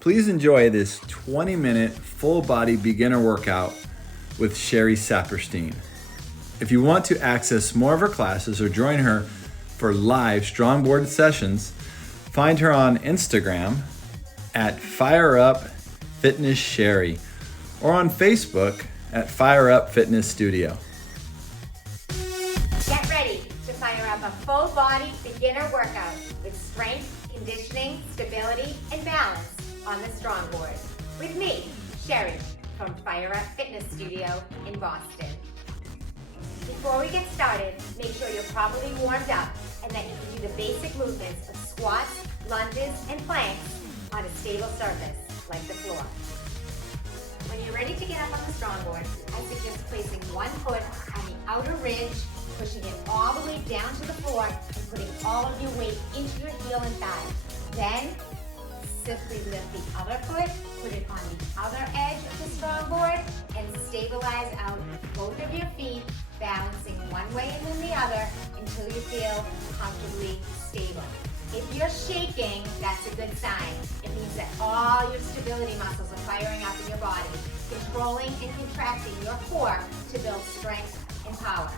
Please enjoy this 20-minute full-body beginner workout with Sheri Saperstein. If you want to access more of her classes or join her for live StrongBoard sessions, find her on Instagram at FireUpFitnessSheri or on Facebook at FireUpFitnessStudio. Get ready to fire up a full body beginner workout with strength, conditioning, stability, and balance on the StrongBoard with me, Sheri, from Fire Up Fitness Studio in Boston. Before we get started, make sure you're properly warmed up and that you can do the basic movements of squats, lunges, and planks on a stable surface like the floor. When you're ready to get up on the StrongBoard, I suggest placing one foot on the outer ridge, pushing it all the way down to the floor, and putting all of your weight into your heel and thigh. Then, simply lift the other foot, put it on the other edge of the StrongBoard, and stabilize out both of your feet, balancing one way and then the other until you feel comfortably stable. If you're shaking, that's a good sign. It means that all your stability muscles are firing up in your body, controlling and contracting your core to build strength and power.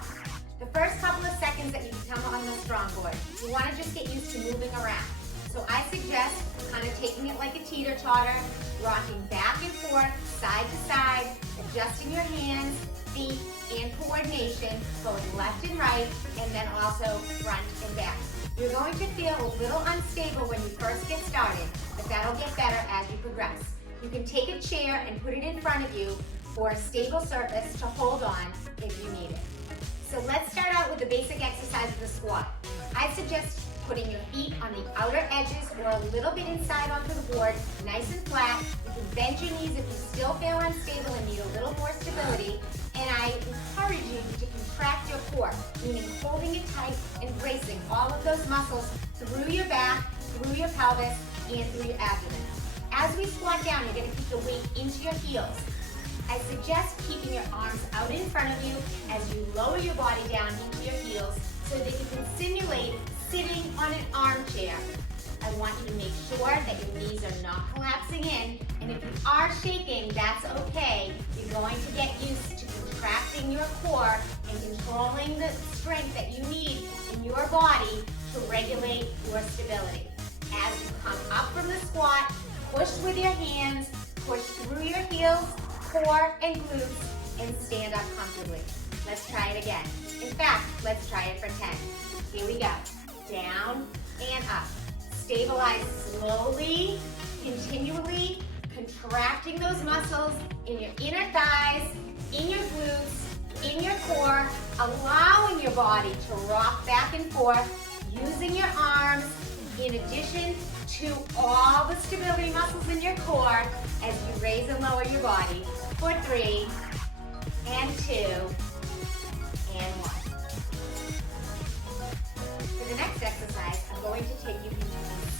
The first couple of seconds that you come on the StrongBoard, you want to just get used to moving around. So I suggest kind of taking it like a teeter-totter, rocking back and forth, side to side, adjusting your hands, feet, and coordination, going left and right, and then also front and back. You're going to feel a little unstable when you first get started, but that'll get better as you progress. You can take a chair and put it in front of you for a stable surface to hold on if you need it. So let's start out with the basic exercise of the squat. I suggest putting your feet on the outer edges or a little bit inside onto the board, nice and flat. You can bend your knees if you still feel unstable and need a little more stability. And I encourage you to contract your core, meaning holding it tight and bracing all of those muscles through your back, through your pelvis, and through your abdomen. As we squat down, you're going to keep the weight into your heels. I suggest keeping your arms out in front of you as you lower your body down into your heels so that you can simulate sitting on an armchair. I want you to make sure that your knees are not collapsing in, and if you are shaking, that's okay. You're going to get used to contracting your core and controlling the strength that you need in your body to regulate your stability. As you come up from the squat, push with your hands, push through your heels, core, and glutes, and stand up comfortably. Let's try it again. In fact, let's try it for 10. Here we go. Down and up. Stabilize slowly, continually, contracting those muscles in your inner thighs, in your glutes, in your core, allowing your body to rock back and forth, using your arms in addition to all the stability muscles in your core as you raise and lower your body for 3, and 2, and 1. For the next exercise, I'm going to take you into a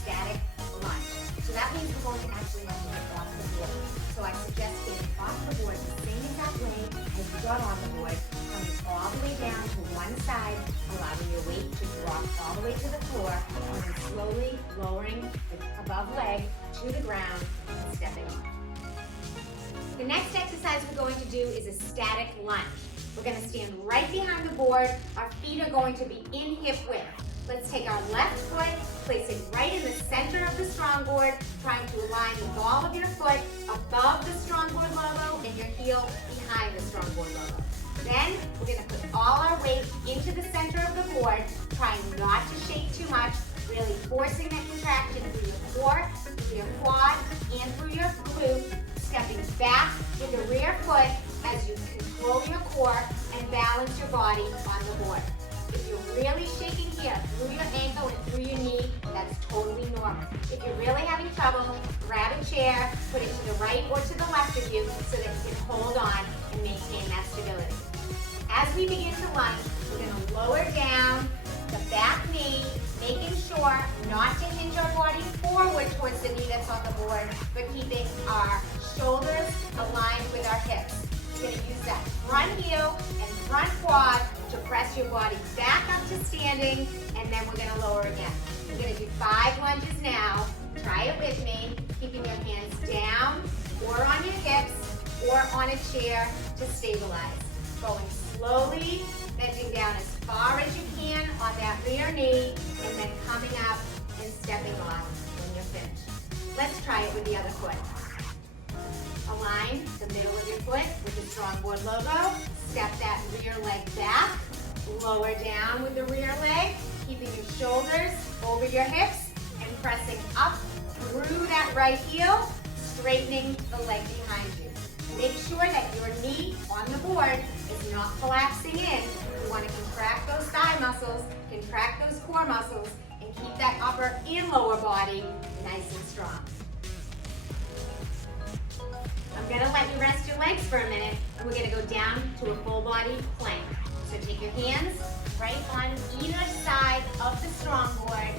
static lunge. So that means we're going to actually have to get off the board. So I suggest getting off the board the same exact way as you got on the board, coming all the way down to one side, allowing your weight to drop all the way to the floor, and then slowly lowering the above leg to the ground and stepping off. The next exercise we're going to do is a static lunge. We're going to stand right behind the board. Our feet are going to be in hip width. Let's take our left foot, place it right in the center of the StrongBoard, trying to align the ball of your foot above the StrongBoard logo and your heel behind the StrongBoard logo. Then we're going to put all our weight into the center of the board, trying not to shake too much, really forcing that contraction through your core, through your quad, and through your glute, stepping back with the rear foot as you control your core and balance your body on the board. If you're really shaking here through your ankle and through your knee, that's totally normal. If you're really having trouble, grab a chair, put it to the right or to the left of you so that you can hold on and maintain that stability. As we begin to lunge, we're going to lower down the back knee, making sure not to hinge our body forward towards the knee that's on the board, but keeping our shoulders aligned with our hips. You're going to use that front heel and front quad to press your body back up to standing, and then we're going to lower again. We're going to do 5 lunges now, Try it with me, keeping your hands down or on your hips or on a chair to stabilize. Going slowly, bending down as far as you can on that rear knee, and then coming up and stepping off when you're finished. Let's try it with the other foot. Align the middle of your foot with the StrongBoard logo. Step that rear leg back. Lower down with the rear leg, keeping your shoulders over your hips and pressing up through that right heel, straightening the leg behind you. Make sure that your knee on the board is not collapsing in. You want to contract those thigh muscles, contract those core muscles, and keep that upper and lower body nice and strong. I'm going to let you rest your legs for a minute, and we're going to go down to a full body plank. So take your hands right on either side of the StrongBoard,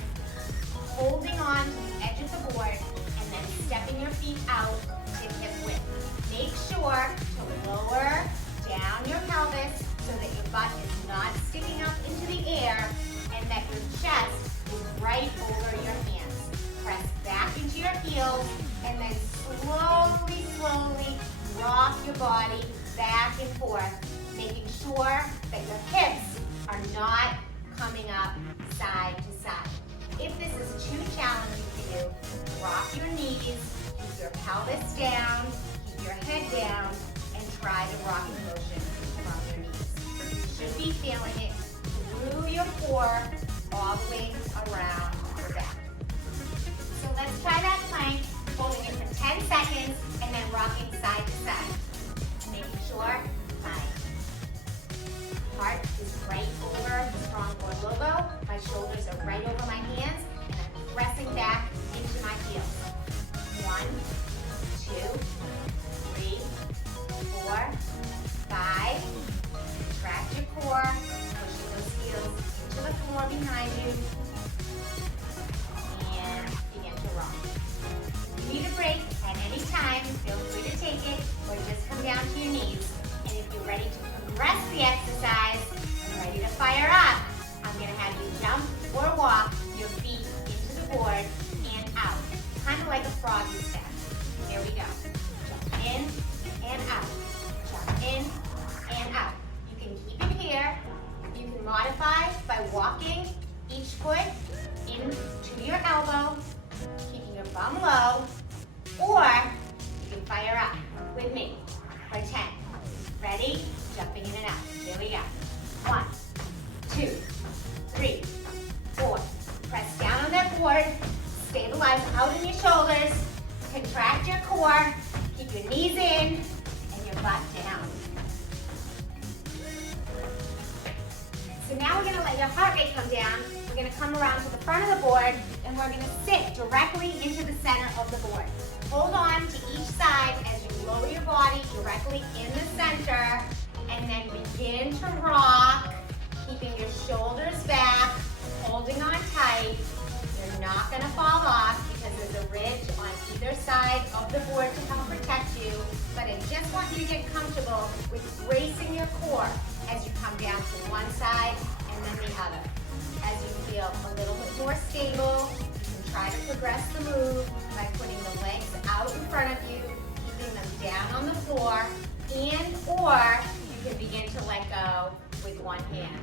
holding on to the edge of the board, and then stepping your feet out to hip width. Make sure to lower down your pelvis so that your butt is not sticking up into the air and that your chest is right over your hands. Press back into your heels and then slowly, slowly rock your body back and forth, making sure that your hips are not coming up side to side. If this is too challenging for you, rock your knees, keep your pelvis down, keep your head down, and try the rocking motion from your knees. You should be feeling it through your core all the way around your back. So let's try that plank, holding it for 10 seconds and then rocking side to side. Making sure my heart is right over the StrongBoard logo, my shoulders are right over my hands, and I'm pressing back into my heels. 1, 2, 3, 4, 5. Contract your core, pushing those heels into the floor behind you, and begin to rock. If you need a break at any time, feel free to take it, or just come down to your knees. And if you're ready to progress the exercise and ready to fire up, I'm going to have you jump or walk your feet into the board and out, kind of like a froggy step. Here we go. Jump in and out. Jump in and out. You can keep it here. You can modify by walking each foot into your elbow, keeping your bum low, or you can fire up with me for 10. Ready? Jumping in and out. Here we go. 1, 2, 3, 4. Press down on that board. Stabilize out in your shoulders. Contract your core. Keep your knees in and your butt down. So now we're going to let your heart rate come down. We're going to come around to the front of the board and we're going to sit directly into the center of the board. Hold on to each side as you lower your body directly in the center and then begin to rock, keeping your shoulders back, holding on tight. You're not going to fall off because there's a ridge on either side of the board to help protect you, but I just want you to get comfortable with bracing your core as you come down to one side and then the other. As you feel a little bit more stable, you can try to progress the move by putting the legs out in front of you, keeping them down on the floor, and or you can begin to let go with one hand.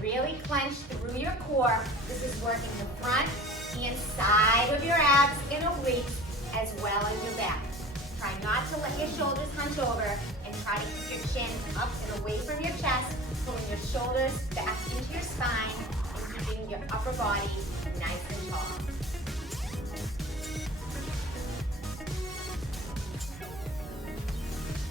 Really clench through your core. This is working the front and side of your abs and obliques as well as your back. Try not to let your shoulders hunch over and try to keep your chin up and away from your chest, pulling your shoulders back into your spine and keeping your upper body nice and tall.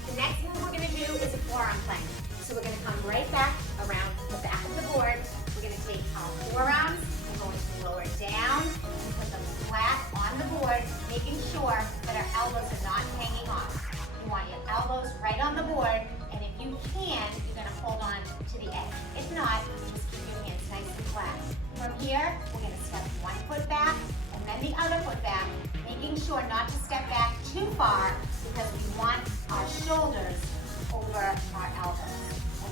The next move we're going to do is a forearm plank. So we're going to come right back around the back of the board. We're going to take our forearms and going to lower down and put them flat on the board, making sure that our elbows are not hanging off. You want your elbows right on the board, and if you can, you're going to hold on to the edge. If not, just keep your hands nice and flat. From here, we're going to step one foot back and then the other foot back, making sure not to step back too far because we want our shoulders over our elbows.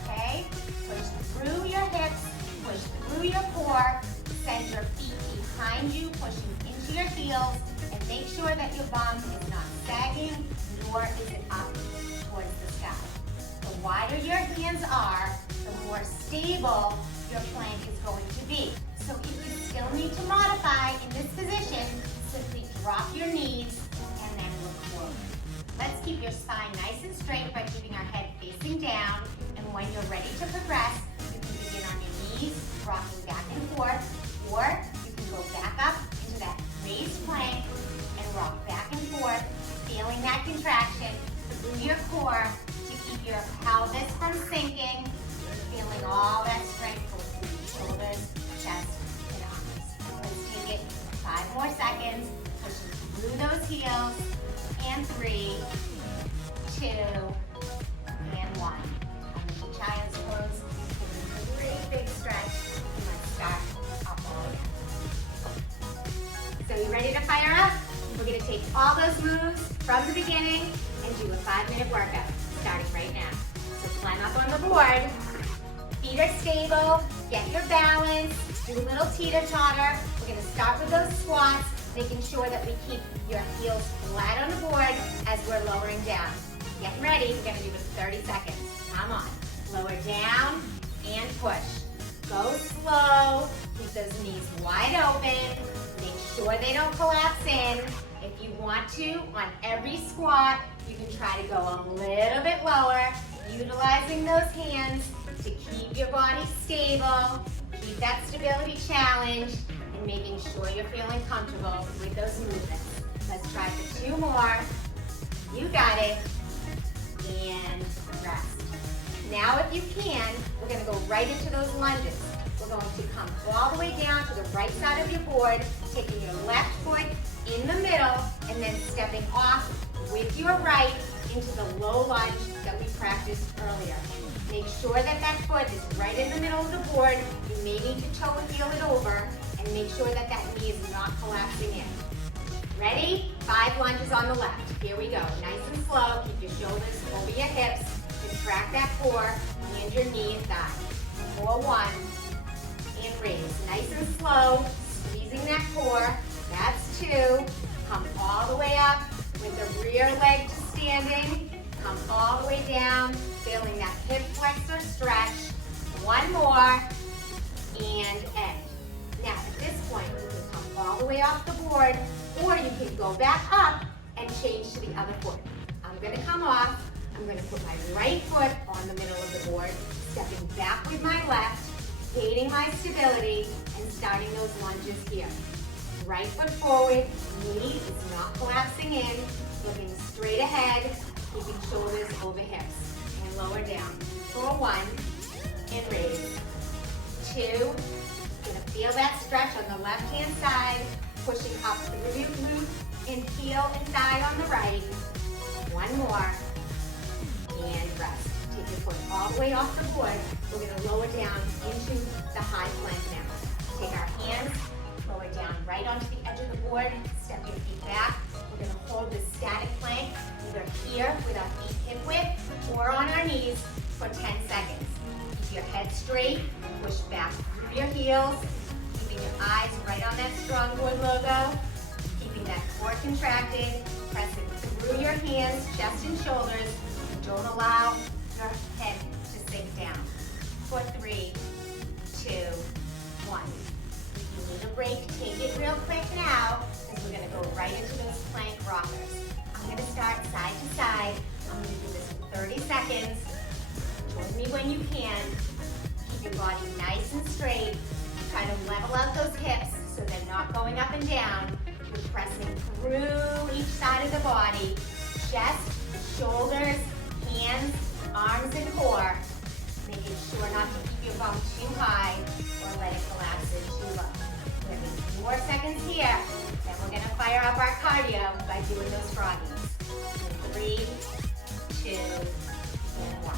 Okay? Push through your hips, push through your core, send your feet behind you, pushing into your heels, and And make sure that your bum is not sagging, nor is it up towards the sky. The wider your hands are, the more stable your plank is going to be. So if you still need to modify in this position, simply drop your knees and then look forward. Let's keep your spine nice and straight by keeping our head facing down. And when you're ready to progress, you can begin on your knees, rocking back and forth, or you can go back up into that raised plank and rock back and forth, feeling that contraction through your core to keep your pelvis from sinking, feeling all that strength go through your shoulders, chest, and arms. Let's take it 5 more seconds, pushing through those heels, and 3, 2, and 1. On the child's pose, giving a great big stretch. Let's start up all again. So you ready to fire up? We're going to take all those moves from the beginning and do a 5-minute workout, starting right now. So climb up on the board, feet are stable, get your balance, do a little teeter-totter. We're going to start with those squats, making sure that we keep your heels flat on the board as we're lowering down. Get ready, we're going to do it in 30 seconds. Come on, lower down and push. Go slow, keep those knees wide open, make sure they don't collapse in. If you want to, on every squat, you can try to go a little bit lower, utilizing those hands to keep your body stable, keep that stability challenge, and making sure you're feeling comfortable with those movements. Let's try for 2 more. You got it. And rest. Now if you can, we're going to go right into those lunges. We're going to come all the way down to the right side of your board, taking your left foot in the middle, and then stepping off with your right into the low lunge that we practiced earlier. Make sure that that foot is right in the middle of the board. You may need to toe and heel it over, and make sure that that knee is not collapsing in. Ready? 5 lunges on the left. Here we go. Nice and slow. Keep your shoulders over your hips. Contract that core and your knee and thigh. 4, 1, and raise. Nice and slow. Squeezing that core. That's 2. Come all the way up with the rear leg to standing. Come all the way down, feeling that hip flexor stretch. 1 more, and end. Now, at this point, you can come all the way off the board, or you can go back up and change to the other foot. I'm going to come off. I'm going to put my right foot on the middle of the board, stepping back with my left, gaining my stability, and starting those lunges here. Right foot forward, knee is not collapsing in, looking straight ahead, keeping shoulders over hips, and lower down. 4, 1, and raise. 2, gonna feel that stretch on the left-hand side, pushing up through your glute and heel and thigh on the right. 1 more, and rest. Take your foot all the way off the board. We're gonna lower down into the high plank now. Take our hands, lower down right onto the edge of the board, step your feet back. We're gonna hold this static plank either here with our feet hip width or on our knees for 10 seconds. Keep your head straight, push back through your heels, keeping your eyes right on that StrongBoard logo, keeping that core contracted, pressing through your hands, chest and shoulders, and don't allow your head to sink down. For 3, 2, 1. If you need a break, take it real quick now, because we're going to go right into those plank rockers. I'm going to start side to side. I'm going to do this in 30 seconds. Join me when you can. Keep your body nice and straight. Try to level out those hips so they're not going up and down. You're pressing through each side of the body. Chest, shoulders, hands, arms, and core. Making sure not to keep your bum too high or let it collapse in too low. We're going to do 4 seconds here. Then we're going to fire up our cardio by doing those froggies. 3, 2, and 1.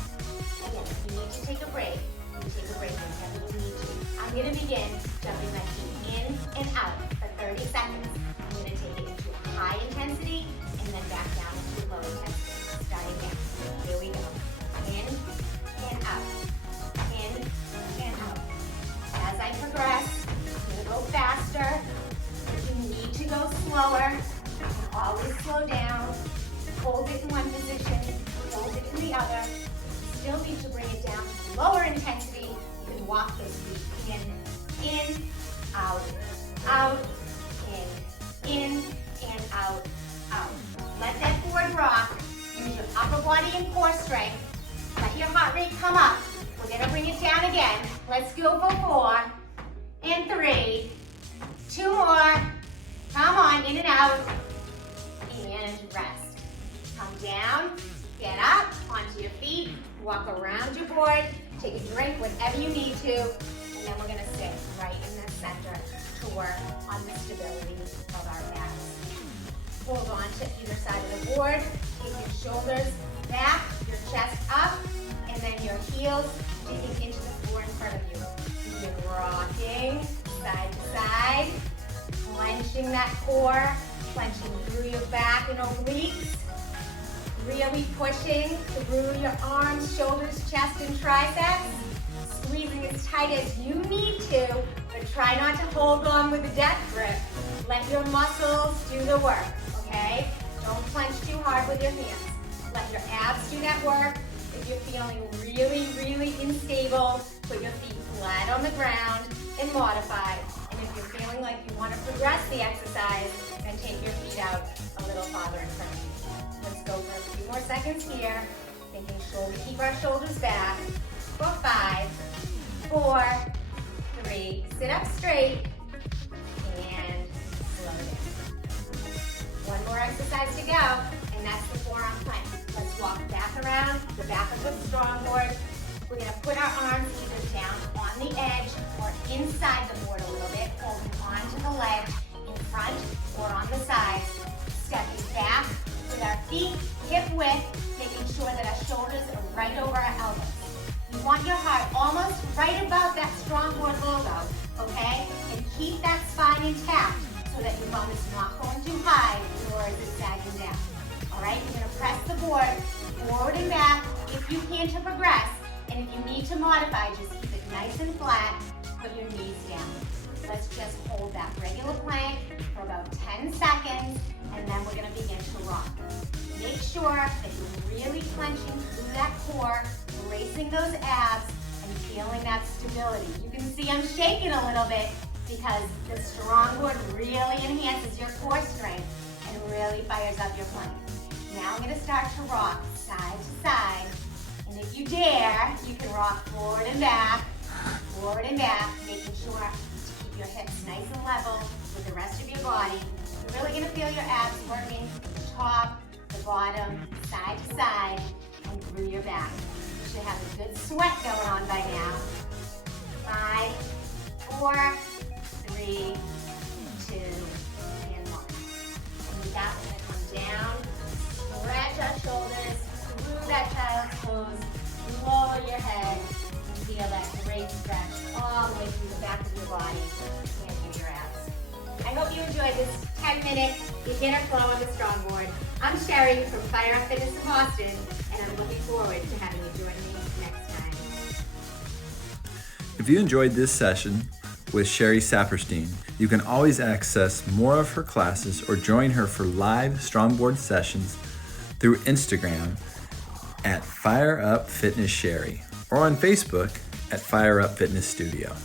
Again, if you need to take a break, you take a break whenever you need to. I'm going to begin jumping my feet in and out for 30 seconds. I'm going to take it into a high intensity and then back down to low intensity. Starting now. Here we go. In and out. In and out. As I progress, I'm going to go faster. If you need to go slower, again. Let's go for 4 and 3. 2 more. Come on, in and out. And rest. Come down, get up onto your feet, walk around your board, take a drink, whatever you need to, and then we're gonna sit right in the center to work on the stability of our backs. Hold on to either side of the board, take your shoulders back, your chest up, and then your heels digging into the floor in front of you. Begin rocking side to side, clenching that core, clenching through your back and obliques, really pushing through your arms, shoulders, chest, and triceps, squeezing as tight as you need to, but try not to hold on with a death grip. Let your muscles do the work, okay? Don't clench too hard with your hands. Let your abs do that work. If you're feeling really, really unstable, put your feet flat on the ground and modify. And if you're feeling like you want to progress the exercise, then take your feet out a little farther in front of you. Let's go for a few more seconds here. Making sure we keep our shoulders back. For 5, 4, 3. Sit up straight and slow down. One more exercise to go, and that's the forearm plank. Let's walk back around the back of the StrongBoard. We're going to put our arms either down on the edge or inside the board a little bit, holding onto the ledge in front or on the sides. Stepping back with our feet hip width, making sure that our shoulders are right over our elbows. You want your heart almost right above that StrongBoard logo, okay? And keep that spine intact so that your bum is not going too high, nor is it sagging down. All right, you're gonna press the board forward and back if you can to progress, and if you need to modify, just keep it nice and flat, put your knees down. Let's just hold that regular plank for about 10 seconds, and then we're gonna begin to rock. Make sure that you're really clenching through that core, bracing those abs, and feeling that stability. You can see I'm shaking a little bit because the StrongBoard really enhances your core strength and really fires up your plank. Now I'm gonna start to rock side to side, and if you dare, you can rock forward and back, making sure to keep your hips nice and level with the rest of your body. You're really gonna feel your abs working the top, the bottom, side to side, and through your back. You should have a good sweat going on by now. 5, 4, 3, 2, and 1. And with that, we're gonna come down, stretch our shoulders through that child's pose, lower your head, and feel that great stretch all the way through the back of your body and through your abs. I hope you enjoyed this 10-minute beginner flow on the StrongBoard. I'm Sheri from Fire Up Fitness in Boston, and I'm looking forward to having you join me next time. If you enjoyed this session with Sheri Saperstein, you can always access more of her classes or join her for live StrongBoard sessions through Instagram at Fire Up Fitness Sheri or on Facebook at Fire Up Fitness Studio.